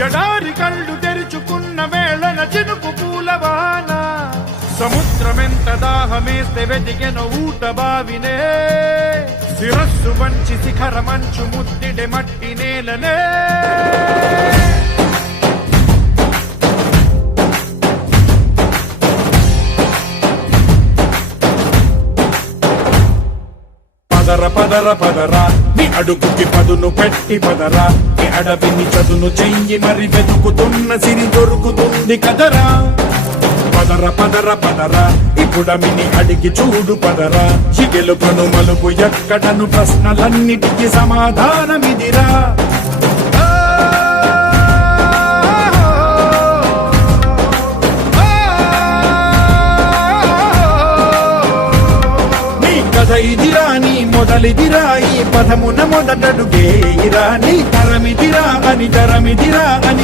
ఎడారి కళ్ళు తెరుచుకున్న వేళన చినుకు పూలవాన సముద్రమెంత దాహమేస్తే వెతికెన ఊట బావినే శిరస్సు వంచి శిఖర మంచు ముద్దిడే మట్టి నేలనే పదర పదర పదరా నీ అడుగుకి పదును పెట్టి పదరా నీ అడవిని చదును చెయ్యి మరి వెతుకుతున్న సిరి దొరుకుతుంది కదరా పదర పదర పదరా ఇప్పుడమిని అడిగి చూడు పదరా చిగెలుపను మలుపు ఎక్కడను ప్రశ్నలన్నిటికీ సమాధానమిదిరా ఇదిరా నీ మొదలిదిరా ఈ పదమున మొదటడుగేయిరా నీ తరమిదిరా అని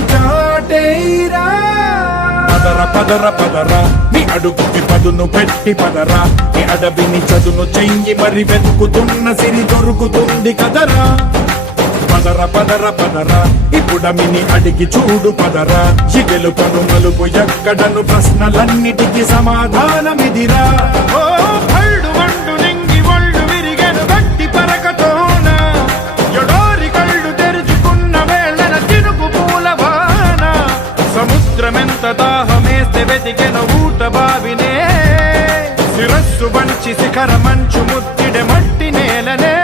చాటేరా పదర పదర పదరా నీ అడుగుకి పదును పెట్టి పదరా నీ అడవిని చదును చెయ్యి మరి వెతుకుతున్న సిరి దొరుకుతుంది కదరా పదర పదర పదరా ఇప్పుడమిని అడిగి చూడు పదరా చిగెలుపను మలుపు ఎక్కడను ప్రశ్నలన్నిటికీ సమాధానమిదిరా సముద్రమెంత దాహమేస్తే వెతికెన ఊట బావినే శిరస్సు వంచి శిఖర మంచు ముద్దిడే మట్టి నేలనే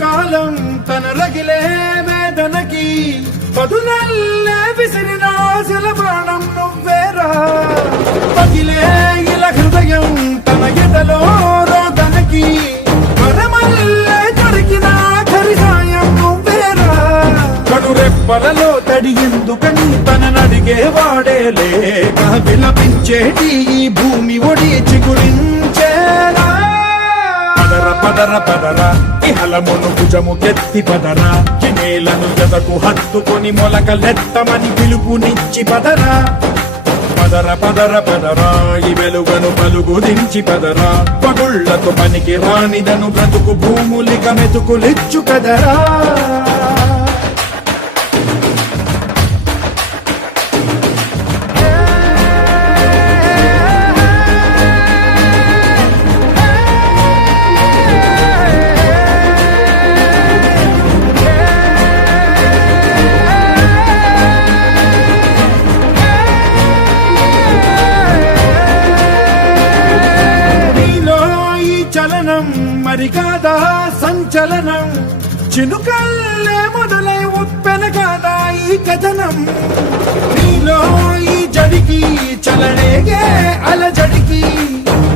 కాలం తన రగిలే వేదనకి పదునల్లే విసిరినాశల బాణం నువ్వేరా పగిలే ఇలా హృదయం తన ఎదలో రోదనకి పరమల్లే దొరికిన ఖరిసాయం నువ్వేరా కడురెప్పలలో తడి ఎందుకని తననడిగే వాడే లేక విలపించేటి ఈ భూమి ఒడి చిగురించేరా పదర పదరా ఇహలమును భుజము కెత్తి పదరా నేలను జదకు హత్తుకొని మొలకలెత్తమని పిలుపునిచ్చి పదరా పదర పదర పదరా ఈ వెలుగను పలుగు దించి పదరా పగుళ్లకు పనికి రానిదను బ్రతుకు భూములిక మెతుకులిచ్చు కదరా మరి కాదా సంచలనం చినుకల్లే మొదలై ఉప్పెన కాదా ఈ కథనం నీలో ఈ జడికి చలనేగే అలజడికి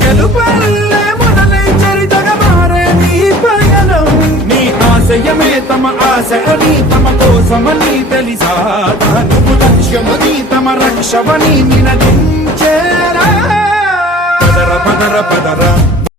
గెలుపల్లే మొదలై చరితగా మారే నీ పయనం నీ ఆశయమే తమ ఆశ అని తమ కోసమని తెలిసా నువ్వు లక్ష్యమని తమ రక్షమని నినదించేరా పదర పదర పదరా